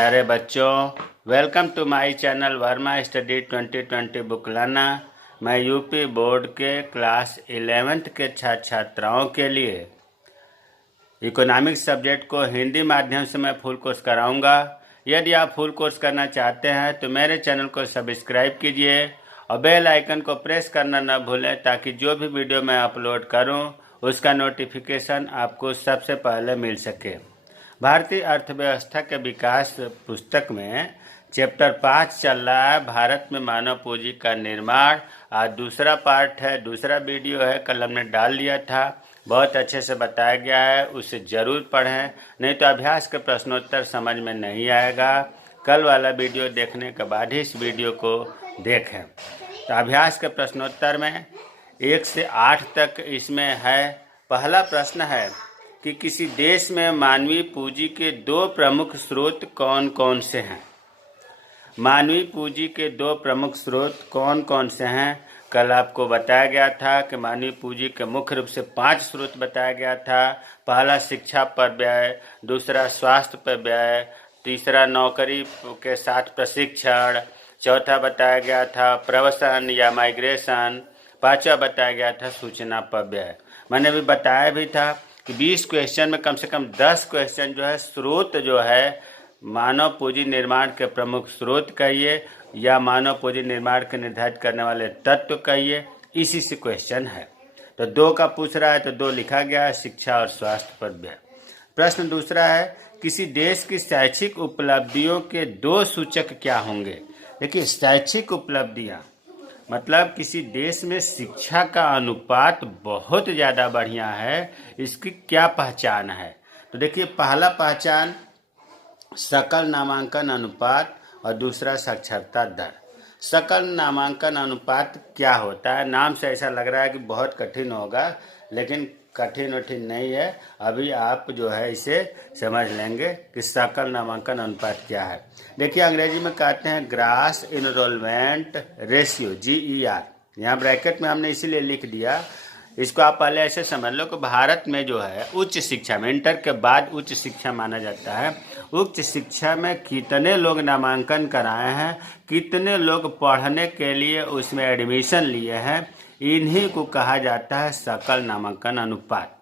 प्यारे बच्चों, welcome to my channel Verma study 2020 book learner. मैं यूपी बोर्ड के क्लास 11th के छात्र छात्राओं के लिए इकोनॉमिक्स सब्जेक्ट को हिंदी माध्यम से मैं फुल कोर्स कराऊंगा। यदि आप फुल कोर्स करना चाहते हैं तो मेरे चैनल को सब्सक्राइब कीजिए और बेल आइकन को प्रेस करना न भूलें, ताकि जो भी वीडियो मैं अपलोड करूं उसका नोटिफिकेशन आपको सबसे पहले मिल सके। भारतीय अर्थव्यवस्था के विकास पुस्तक में चैप्टर 5 चल रहा है, भारत में मानव पूंजी का निर्माण। आज दूसरा पार्ट है, दूसरा वीडियो है, कल हमने डाल दिया था। बहुत अच्छे से बताया गया है, उसे ज़रूर पढ़ें, नहीं तो अभ्यास के प्रश्नोत्तर समझ में नहीं आएगा। कल वाला वीडियो देखने के बाद ही इस वीडियो को देखें। तो अभ्यास के प्रश्नोत्तर में 1 से 8 तक इसमें है। पहला प्रश्न है कि किसी देश में मानवीय पूंजी के 2 प्रमुख स्रोत कौन कौन से हैं। मानवीय पूंजी के 2 प्रमुख स्रोत कौन कौन से हैं। कल आपको बताया गया था कि मानवीय पूंजी के मुख्य रूप से 5 स्रोत बताया गया था। पहला शिक्षा पर व्यय, दूसरा स्वास्थ्य पर व्यय, तीसरा नौकरी के साथ प्रशिक्षण, चौथा बताया गया था प्रवासन या माइग्रेशन, पांचवा बताया गया था सूचना पर व्यय। मैंने भी बताया भी था कि 20 क्वेश्चन में कम से कम 10 क्वेश्चन जो है स्रोत जो है मानव पूंजी निर्माण के प्रमुख स्रोत कहिए या मानव पूंजी निर्माण के निर्धारित करने वाले तत्व कहिए, इसी से क्वेश्चन है। तो 2 का पूछ रहा है तो 2 लिखा गया है, शिक्षा और स्वास्थ्य पर व्यय। प्रश्न दूसरा है, किसी देश की शैक्षिक उपलब्धियों के 2 सूचक क्या होंगे। देखिए, शैक्षिक उपलब्धियाँ मतलब किसी देश में शिक्षा का अनुपात बहुत ज़्यादा बढ़िया है, इसकी क्या पहचान है। तो देखिए, पहला पहचान सकल नामांकन अनुपात और दूसरा साक्षरता दर। सकल नामांकन अनुपात क्या होता है, नाम से ऐसा लग रहा है कि बहुत कठिन होगा, लेकिन कठिन नहीं है। अभी आप जो है इसे समझ लेंगे कि सकल नामांकन अनुपात क्या है। देखिए, अंग्रेजी में कहते हैं ग्रास इनरोलमेंट रेशियो, GER। यहाँ ब्रैकेट में हमने इसीलिए लिख दिया, इसको आप पहले ऐसे समझ लो कि भारत में जो है उच्च शिक्षा में, इंटर के बाद उच्च शिक्षा माना जाता है, उच्च शिक्षा में कितने लोग नामांकन कराए हैं, कितने लोग पढ़ने के लिए उसमें एडमिशन लिए हैं, इन्हीं को कहा जाता है सकल नामांकन अनुपात।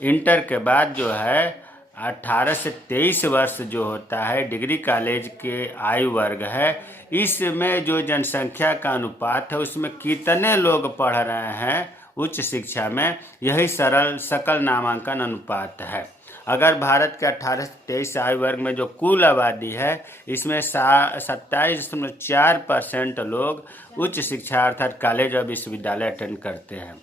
इंटर के बाद जो है 18 से 23 वर्ष जो होता है, डिग्री कॉलेज के आयु वर्ग है, इसमें जो जनसंख्या का अनुपात है उसमें कितने लोग पढ़ रहे हैं उच्च शिक्षा में, यही सरल सकल नामांकन अनुपात है। अगर भारत के 18 से 23 आयु वर्ग में जो कुल आबादी है, इसमें 27.4% लोग उच्च शिक्षा अर्थात कॉलेज और विश्वविद्यालय अटेंड करते हैं।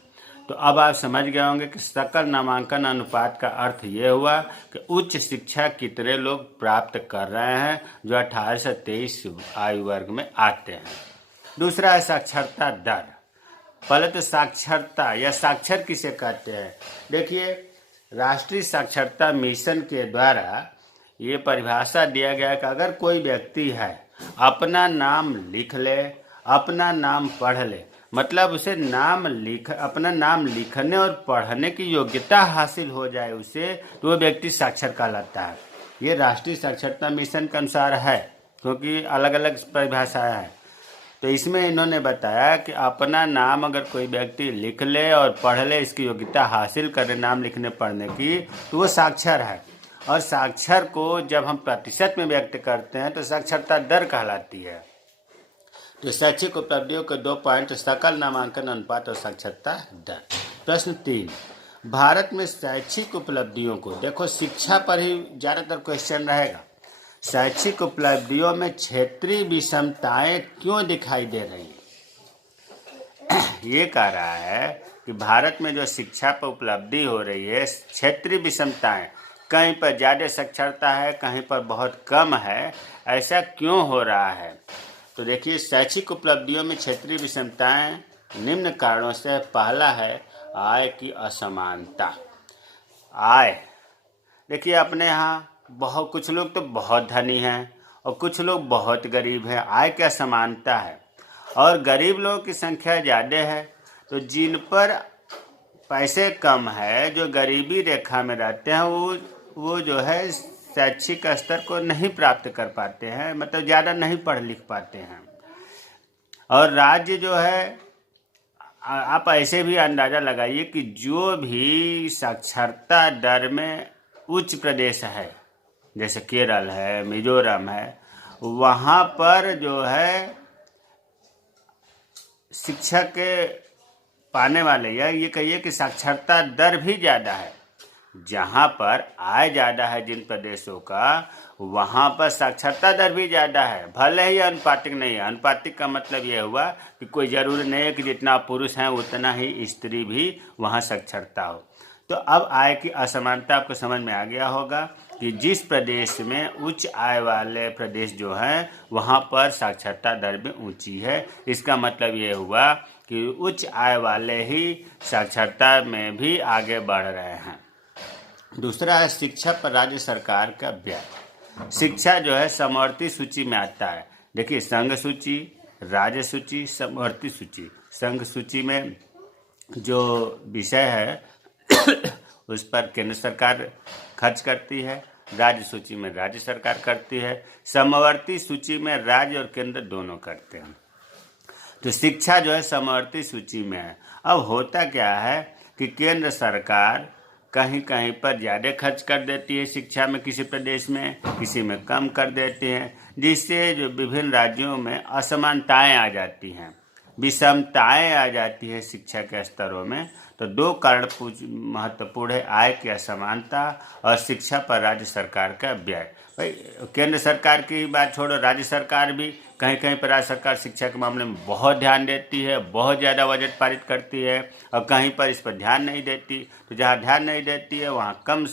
तो अब आप समझ गए होंगे कि सकल नामांकन अनुपात का अर्थ ये हुआ कि उच्च शिक्षा कितने लोग प्राप्त कर रहे हैं जो 18 से 23 आयु वर्ग में आते हैं। दूसरा है साक्षरता दर। पहले तो साक्षरता या साक्षर किसे कहते हैं। देखिए, राष्ट्रीय साक्षरता मिशन के द्वारा ये परिभाषा दिया गया है कि अगर कोई व्यक्ति है अपना नाम लिख ले, अपना नाम पढ़ ले, मतलब उसे अपना नाम लिखने और पढ़ने की योग्यता हासिल हो जाए उसे, तो वो व्यक्ति साक्षर कहलाता है। ये राष्ट्रीय साक्षरता मिशन के अनुसार है, क्योंकि अलग अलग परिभाषाएं हैं। तो इसमें इन्होंने बताया कि अपना नाम अगर कोई व्यक्ति लिख ले और पढ़ ले, इसकी योग्यता हासिल करे नाम लिखने पढ़ने की, तो वो साक्षर है। और साक्षर को जब हम प्रतिशत में व्यक्त करते हैं तो साक्षरता दर कहलाती है। तो शैक्षिक उपलब्धियों के 2 पॉइंट, सकल नामांकन अनुपात और साक्षरता दर। प्रश्न 3, भारत में शैक्षिक उपलब्धियों को, देखो शिक्षा पर ही ज़्यादातर क्वेश्चन रहेगा, शैक्षिक उपलब्धियों में क्षेत्रीय विषमताएं क्यों दिखाई दे रही हैं। ये कह रहा है कि भारत में जो शिक्षा पर उपलब्धि हो रही है, क्षेत्रीय विषमताएं, कहीं पर ज़्यादा साक्षरता है, कहीं पर बहुत कम है, ऐसा क्यों हो रहा है। तो देखिए, शैक्षिक उपलब्धियों में क्षेत्रीय विषमताएं निम्न कारणों से। पहला है आय की असमानता। आय, देखिए अपने यहाँ बहुत कुछ लोग तो बहुत धनी हैं और कुछ लोग बहुत गरीब हैं, आय की असमानता है। और गरीब लोगों की संख्या ज़्यादा है, तो जिन पर पैसे कम है, जो गरीबी रेखा में रहते हैं, वो जो है शैक्षिक स्तर को नहीं प्राप्त कर पाते हैं, मतलब ज़्यादा नहीं पढ़ लिख पाते हैं। और राज्य जो है, आप ऐसे भी अंदाज़ा लगाइए कि जो भी साक्षरता दर में उच्च प्रदेश है, जैसे केरल है, मिजोरम है, वहाँ पर जो है शिक्षा के पाने वाले, या ये कहिए कि साक्षरता दर भी ज़्यादा है। जहाँ पर आय ज़्यादा है जिन प्रदेशों का, वहाँ पर साक्षरता दर भी ज़्यादा है। भले ही अनुपातिक नहीं है। अनुपातिक का मतलब यह हुआ कि कोई ज़रूरी नहीं है कि जितना पुरुष हैं उतना ही स्त्री भी वहाँ साक्षरता हो। तो अब आय की असमानता आपको समझ में आ गया होगा कि जिस प्रदेश में उच्च आय वाले प्रदेश जो हैं वहाँ पर साक्षरता दर भी ऊंची है। इसका मतलब ये हुआ कि उच्च आय वाले ही साक्षरता में भी आगे बढ़ रहे हैं। दूसरा है शिक्षा पर राज्य सरकार का व्यय। शिक्षा जो है समवर्ती सूची में आता है। देखिए, संघ सूची, राज्य सूची, समवर्ती सूची। संघ सूची में जो विषय है उस पर केंद्र सरकार खर्च करती है, राज्य सूची में राज्य सरकार करती है, समवर्ती सूची में राज्य और केंद्र दोनों करते हैं। तो शिक्षा जो है समवर्ती सूची में है। अब होता क्या है कि केंद्र सरकार कहीं कहीं पर ज़्यादा खर्च कर देती है शिक्षा में, किसी प्रदेश में, किसी में कम कर देती है, जिससे जो विभिन्न राज्यों में असमानताएं आ जाती हैं, विषमताएं आ जाती है शिक्षा के स्तरों में। तो दो कारण महत्वपूर्ण है, आय की असमानता और शिक्षा पर राज्य सरकार का व्यय। भाई, केंद्र सरकार की बात छोड़ो, राज्य सरकार भी कहीं कहीं पर राज्य सरकार शिक्षा के मामले में बहुत ध्यान देती है, बहुत ज़्यादा बजट पारित करती है, और कहीं पर इस पर ध्यान नहीं देती। तो जहाँ ध्यान नहीं देती है वहाँ कम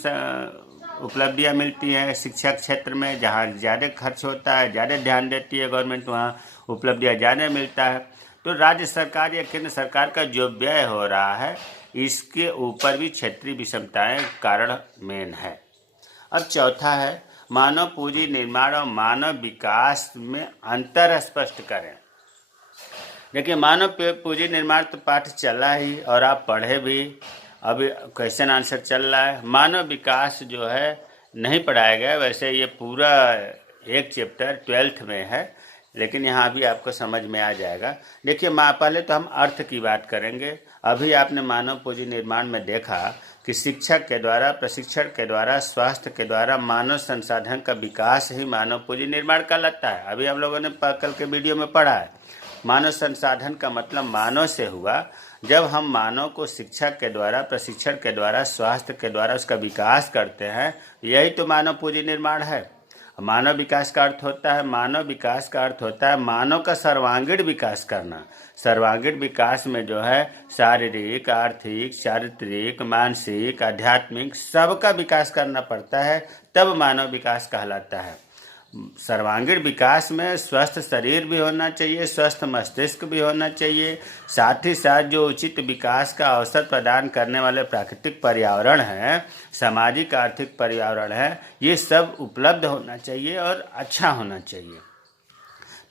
उपलब्धियाँ मिलती हैं शिक्षा क्षेत्र में। जहाँ ज़्यादा खर्च होता है, ज़्यादा ध्यान देती है गवर्नमेंट, वहाँ उपलब्धियाँ ज़्यादा मिलता है। तो राज्य सरकार या केंद्र सरकार का जो व्यय हो रहा है, इसके ऊपर भी क्षेत्रीय विषमताएं कारण मेन है। अब चौथा है मानव पूंजी निर्माण और मानव विकास में अंतर स्पष्ट करें। देखिए, मानव पूंजी निर्माण तो पाठ चला ही और आप पढ़े भी, अभी क्वेश्चन आंसर चल रहा है। मानव विकास जो है नहीं पढ़ाया गया, वैसे ये पूरा एक चैप्टर 12th में है, लेकिन यहाँ भी आपको समझ में आ जाएगा। देखिए, पहले तो हम अर्थ की बात करेंगे। अभी आपने मानव पूंजी निर्माण में देखा कि शिक्षा के द्वारा, प्रशिक्षण के द्वारा, स्वास्थ्य के द्वारा मानव संसाधन का विकास ही मानव पूंजी निर्माण कहलाता है। अभी हम लोगों ने कल के वीडियो में पढ़ा है। मानव संसाधन का मतलब मानव से हुआ। जब हम मानव को शिक्षा के द्वारा, प्रशिक्षण के द्वारा, स्वास्थ्य के द्वारा उसका विकास करते हैं, यही तो मानव पूंजी निर्माण है। मानव विकास का अर्थ होता है, मानव विकास का अर्थ होता है मानव का सर्वांगीण विकास करना। सर्वांगीण विकास में जो है शारीरिक, आर्थिक, चारित्रिक, मानसिक, आध्यात्मिक सबका विकास करना पड़ता है, तब मानव विकास कहलाता है। सर्वांगीण विकास में स्वस्थ शरीर भी होना चाहिए, स्वस्थ मस्तिष्क भी होना चाहिए, साथ ही साथ जो उचित विकास का अवसर प्रदान करने वाले प्राकृतिक पर्यावरण है, सामाजिक आर्थिक पर्यावरण है, ये सब उपलब्ध होना चाहिए और अच्छा होना चाहिए।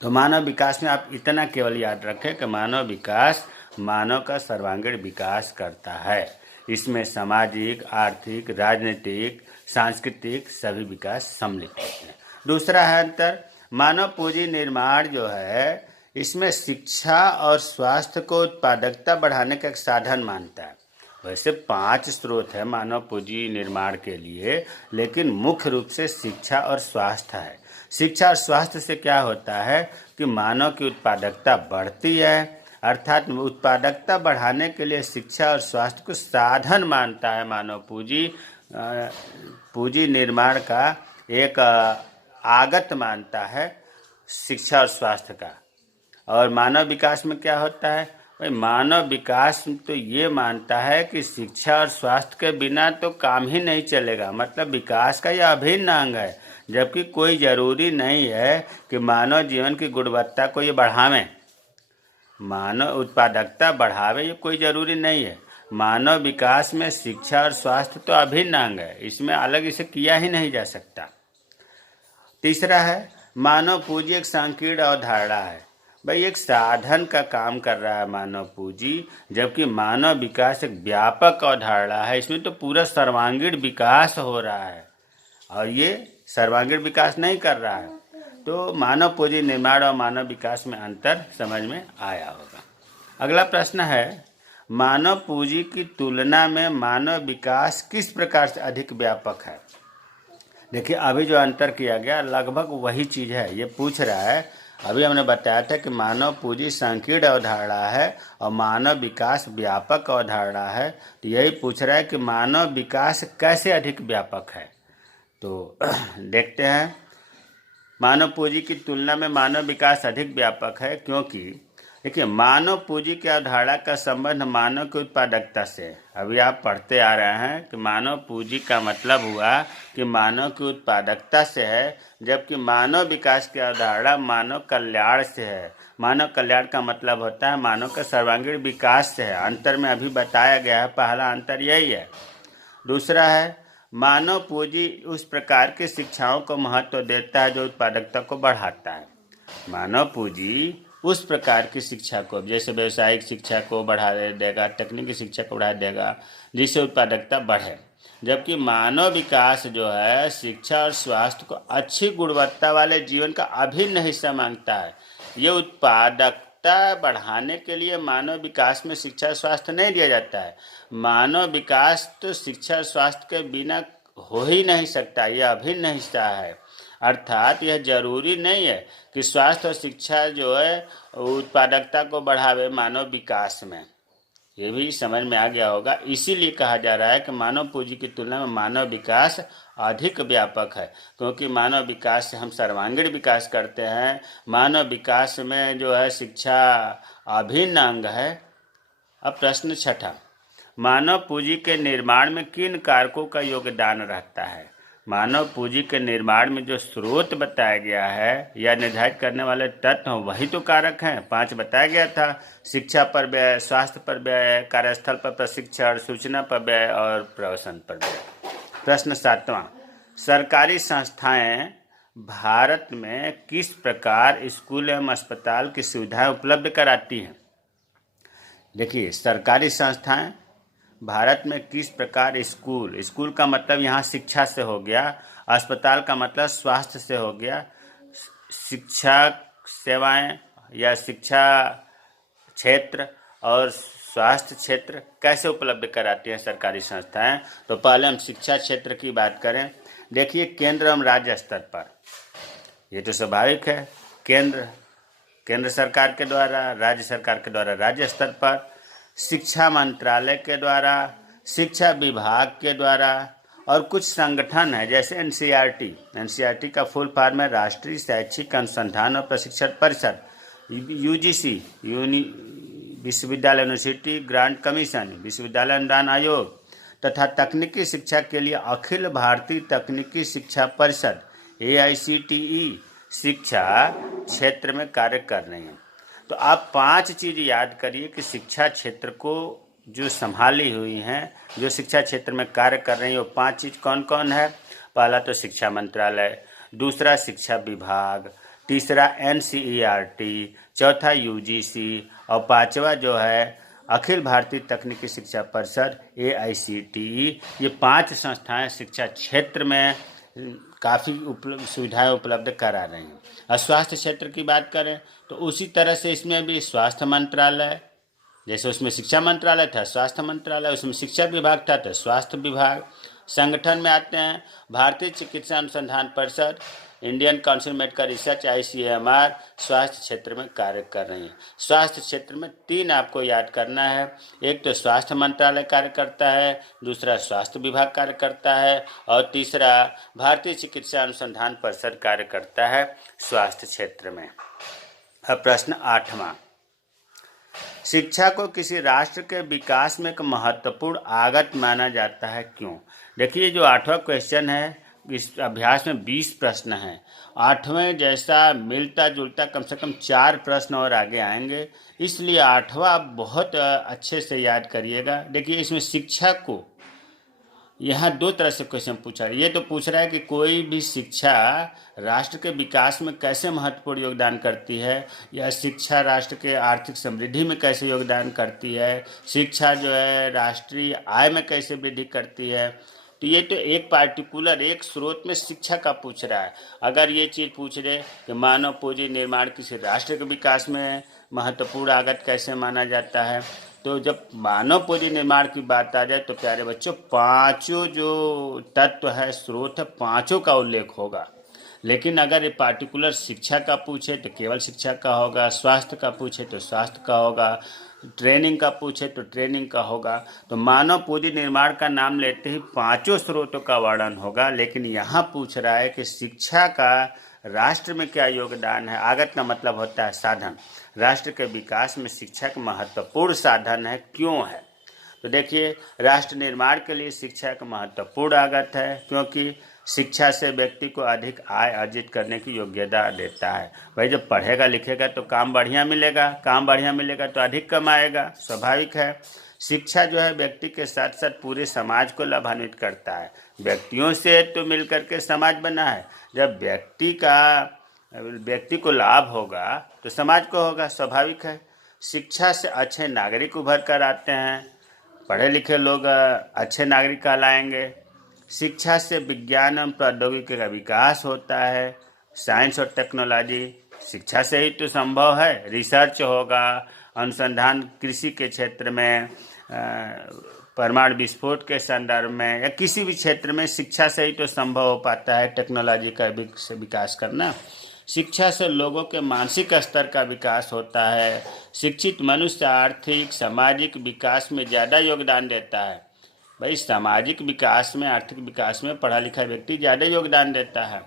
तो मानव विकास में आप इतना केवल याद रखें कि मानव विकास मानव का सर्वांगीण विकास करता है। इसमें सामाजिक, आर्थिक, राजनीतिक, सांस्कृतिक सभी विकास सम्मिलित होते हैं। दूसरा है अंतर, मानव पूंजी निर्माण जो है इसमें शिक्षा और स्वास्थ्य को उत्पादकता बढ़ाने का एक साधन मानता है। वैसे 5 स्रोत है मानव पूंजी निर्माण के लिए, लेकिन मुख्य रूप से शिक्षा और स्वास्थ्य है। शिक्षा और स्वास्थ्य से क्या होता है कि मानव की उत्पादकता बढ़ती है, अर्थात उत्पादकता बढ़ाने के लिए शिक्षा और स्वास्थ्य को साधन मानता है। मानव पूंजी निर्माण का एक आगत मानता है शिक्षा और स्वास्थ्य का। और मानव विकास में क्या होता है भाई, मानव विकास तो ये मानता है कि शिक्षा और स्वास्थ्य के बिना तो काम ही नहीं चलेगा, मतलब विकास का यह अभिन्न अंग है। जबकि कोई ज़रूरी नहीं है कि मानव जीवन की गुणवत्ता को ये बढ़ावे, मानव उत्पादकता बढ़ावे, ये कोई ज़रूरी नहीं है। मानव विकास में शिक्षा और स्वास्थ्य तो अभिन्न अंग है, इसमें अलग इसे किया ही नहीं जा सकता। तीसरा है मानव पूंजी एक संकीर्ण अवधारणा है। भाई, एक साधन का काम कर रहा है मानव पूंजी, जबकि मानव विकास एक व्यापक अवधारणा है। इसमें तो पूरा सर्वांगीण विकास हो रहा है और ये सर्वांगीण विकास नहीं कर रहा है। तो मानव पूंजी निर्माण और मानव विकास में अंतर समझ में आया होगा। अगला प्रश्न है, मानव पूंजी की तुलना में मानव विकास किस प्रकार से अधिक व्यापक है? देखिए, अभी जो अंतर किया गया लगभग वही चीज़ है। ये पूछ रहा है, अभी हमने बताया था कि मानव पूंजी संकीर्ण अवधारणा है और मानव विकास व्यापक अवधारणा है। तो यही पूछ रहा है कि मानव विकास कैसे अधिक व्यापक है। तो देखते हैं, मानव पूंजी की तुलना में मानव विकास अधिक व्यापक है क्योंकि देखिए, मानव पूंजी की अवधारणा का संबंध मानव की उत्पादकता से। अभी आप पढ़ते आ रहे हैं कि मानव पूंजी का मतलब हुआ कि मानव की उत्पादकता से है, जबकि मानव विकास की अवधारणा मानव कल्याण से है। मानव कल्याण का मतलब होता है मानव का सर्वांगीण विकास से है। अंतर में अभी बताया गया है, पहला अंतर यही है। दूसरा है, मानव पूंजी उस प्रकार की शिक्षाओं को महत्व देता है जो उत्पादकता को बढ़ाता है। मानव पूंजी उस प्रकार की शिक्षा को, जैसे व्यवसायिक शिक्षा को बढ़ा देगा, तकनीकी शिक्षा को बढ़ा देगा, जिससे उत्पादकता बढ़े। जबकि मानव विकास जो है शिक्षा और स्वास्थ्य को अच्छी गुणवत्ता वाले जीवन का अभिन्न हिस्सा मांगता है। ये उत्पादकता बढ़ाने के लिए मानव विकास में शिक्षा स्वास्थ्य नहीं दिया जाता है। मानव विकास तो शिक्षा स्वास्थ्य के बिना हो ही नहीं सकता, यह अभिन्न हिस्सा है। अर्थात यह जरूरी नहीं है कि स्वास्थ्य और शिक्षा जो है उत्पादकता को बढ़ावे मानव विकास में। ये भी समझ में आ गया होगा। इसीलिए कहा जा रहा है कि मानव पूंजी की तुलना में मानव विकास अधिक व्यापक है, क्योंकि मानव विकास से हम सर्वांगीण विकास करते हैं। मानव विकास में जो है शिक्षा अभिन्न अंग है। अब प्रश्न छठा, मानव पूंजी के निर्माण में किन कारकों का योगदान रहता है? मानव पूंजी के निर्माण में जो स्रोत बताया गया है या निर्धारित करने वाले तत्व वही तो कारक हैं। 5 बताया गया था, शिक्षा पर व्यय, स्वास्थ्य पर व्यय, कार्यस्थल पर प्रशिक्षण, सूचना पर व्यय और प्रवसन पर व्यय। प्रश्न 7वां, सरकारी संस्थाएं भारत में किस प्रकार स्कूल एवं अस्पताल की सुविधाएं उपलब्ध कराती हैं? देखिए, सरकारी संस्थाएं भारत में किस प्रकार स्कूल का मतलब यहाँ शिक्षा से हो गया, अस्पताल का मतलब स्वास्थ्य से हो गया। शिक्षा सेवाएं या शिक्षा क्षेत्र और स्वास्थ्य क्षेत्र कैसे उपलब्ध कराती हैं सरकारी संस्थाएं? तो पहले हम शिक्षा क्षेत्र की बात करें। देखिए, केंद्र एवं राज्य स्तर पर, ये तो स्वाभाविक है, केंद्र सरकार के द्वारा, राज्य सरकार के द्वारा राज्य स्तर पर, शिक्षा मंत्रालय के द्वारा, शिक्षा विभाग के द्वारा, और कुछ संगठन है जैसे एनसीईआरटी का फुल फॉर्म है राष्ट्रीय शैक्षिक अनुसंधान और प्रशिक्षण परिषद, यूजीसी विश्वविद्यालय यूनिवर्सिटी ग्रांट कमीशन, विश्वविद्यालय अनुदान आयोग, तथा तकनीकी शिक्षा के लिए अखिल भारतीय तकनीकी शिक्षा परिषद AICTE शिक्षा क्षेत्र में कार्य कर रही है। तो आप 5 चीज़ याद करिए कि शिक्षा क्षेत्र को जो संभाली हुई हैं, जो शिक्षा क्षेत्र में कार्य कर रही हैं, वो 5 चीज़ कौन कौन है? पहला तो शिक्षा मंत्रालय, दूसरा शिक्षा विभाग, तीसरा NCERT, चौथा UGC और 5वां जो है अखिल भारतीय तकनीकी शिक्षा परिषद AICTE। ये 5 संस्थाएं शिक्षा क्षेत्र में काफ़ी सुविधाएं उपलब्ध करा रही हैं। और स्वास्थ्य क्षेत्र की बात करें तो उसी तरह से इसमें भी स्वास्थ्य मंत्रालय, जैसे उसमें शिक्षा मंत्रालय था, स्वास्थ्य मंत्रालय, उसमें शिक्षा विभाग था तो स्वास्थ्य विभाग। संगठन में आते हैं भारतीय चिकित्सा अनुसंधान परिषद, Indian council medical research ICMR स्वास्थ्य क्षेत्र में कार्य कर रही है। स्वास्थ्य क्षेत्र में 3 आपको याद करना है, एक तो स्वास्थ्य मंत्रालय कार्य करता है, दूसरा स्वास्थ्य विभाग कार्य करता है और तीसरा भारतीय चिकित्सा अनुसंधान परिषद कार्य करता है स्वास्थ्य क्षेत्र में। अब प्रश्न 8वां, शिक्षा को किसी राष्ट्र के विकास में एक महत्वपूर्ण आगत माना जाता है, क्यों? देखिए, जो 8वां क्वेश्चन है, इस अभ्यास में 20 प्रश्न हैं। 8वें जैसा मिलता जुलता कम से कम 4 प्रश्न और आगे आएंगे, इसलिए 8वां बहुत अच्छे से याद करिएगा। देखिए, इसमें शिक्षा को यहाँ 2 तरह से क्वेश्चन पूछा है। ये तो पूछ रहा है कि कोई भी शिक्षा राष्ट्र के विकास में कैसे महत्वपूर्ण योगदान करती है, या शिक्षा राष्ट्र के आर्थिक समृद्धि में कैसे योगदान करती है, शिक्षा जो है राष्ट्रीय आय में कैसे वृद्धि करती है। तो ये तो एक पार्टिकुलर एक स्रोत में शिक्षा का पूछ रहा है। अगर ये चीज़ पूछ रहे कि मानव पूंजी निर्माण किसी राष्ट्र के विकास में महत्वपूर्ण आगत कैसे माना जाता है, तो जब मानव पूंजी निर्माण की बात आ जाए तो प्यारे बच्चों पांचों जो तत्व है, स्रोत है, पांचों का उल्लेख होगा। लेकिन अगर ये पार्टिकुलर शिक्षा का पूछे तो केवल शिक्षा का होगा, स्वास्थ्य का पूछे तो स्वास्थ्य का होगा, ट्रेनिंग का पूछे तो ट्रेनिंग का होगा। तो मानव पूंजी निर्माण का नाम लेते ही पांचों स्रोतों का वर्णन होगा। लेकिन यहाँ पूछ रहा है कि शिक्षा का राष्ट्र में क्या योगदान है। आगत का मतलब होता है साधन। राष्ट्र के विकास में शिक्षा का महत्वपूर्ण साधन है, क्यों है? तो देखिए, राष्ट्र निर्माण के लिए शिक्षा एक महत्वपूर्ण आगत है, क्योंकि शिक्षा से व्यक्ति को अधिक आय अर्जित करने की योग्यता देता है। भाई जब पढ़ेगा लिखेगा तो काम बढ़िया मिलेगा, काम बढ़िया मिलेगा तो अधिक कमाएगा, स्वाभाविक है। शिक्षा जो है व्यक्ति के साथ साथ पूरे समाज को लाभान्वित करता है। व्यक्तियों से तो मिल करके समाज बना है। जब व्यक्ति को लाभ होगा तो समाज को होगा, स्वाभाविक है। शिक्षा से अच्छे नागरिक उभर कर आते हैं। पढ़े लिखे लोग अच्छे नागरिक कहलाएंगे। शिक्षा से विज्ञान एवं प्रौद्योगिकी का विकास होता है। साइंस और टेक्नोलॉजी शिक्षा से ही तो संभव है। रिसर्च होगा, अनुसंधान कृषि के क्षेत्र में, परमाणु विस्फोट के संदर्भ में, या किसी भी क्षेत्र में शिक्षा से ही तो संभव हो पाता है टेक्नोलॉजी का विकास करना। शिक्षा से लोगों के मानसिक स्तर का विकास होता है। शिक्षित मनुष्य आर्थिक सामाजिक विकास में ज़्यादा योगदान देता है। भाई सामाजिक विकास में, आर्थिक विकास में पढ़ा लिखा व्यक्ति ज़्यादा योगदान देता है।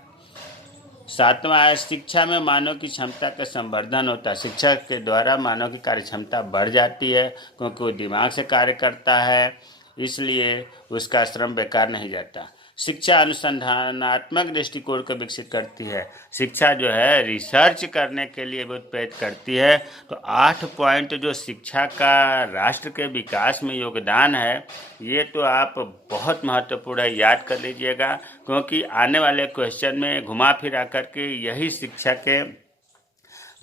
सातवां है, शिक्षा में मानव की क्षमता का संवर्धन होता है। शिक्षा के द्वारा मानव की कार्य क्षमता बढ़ जाती है, क्योंकि वो दिमाग से कार्य करता है, इसलिए उसका श्रम बेकार नहीं जाता। शिक्षा अनुसंधानात्मक दृष्टिकोण को विकसित करती है। शिक्षा जो है रिसर्च करने के लिए भी प्रेरित करती है। तो 8 पॉइंट जो शिक्षा का राष्ट्र के विकास में योगदान है, ये तो आप बहुत महत्वपूर्ण है, याद कर लीजिएगा, क्योंकि आने वाले क्वेश्चन में घुमा फिरा करके यही शिक्षा के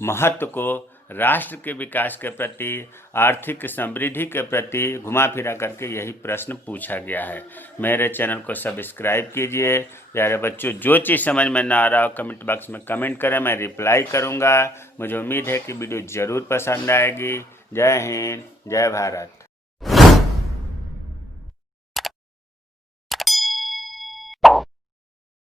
महत्व को राष्ट्र के विकास के प्रति, आर्थिक समृद्धि के प्रति घुमा फिरा करके यही प्रश्न पूछा गया है। मेरे चैनल को सब्सक्राइब कीजिए। प्यारे बच्चों, जो चीज़ समझ में ना आ रहा हो कमेंट बॉक्स में कमेंट करें, मैं रिप्लाई करूँगा। मुझे उम्मीद है कि वीडियो ज़रूर पसंद आएगी। जय हिंद, जय भारत।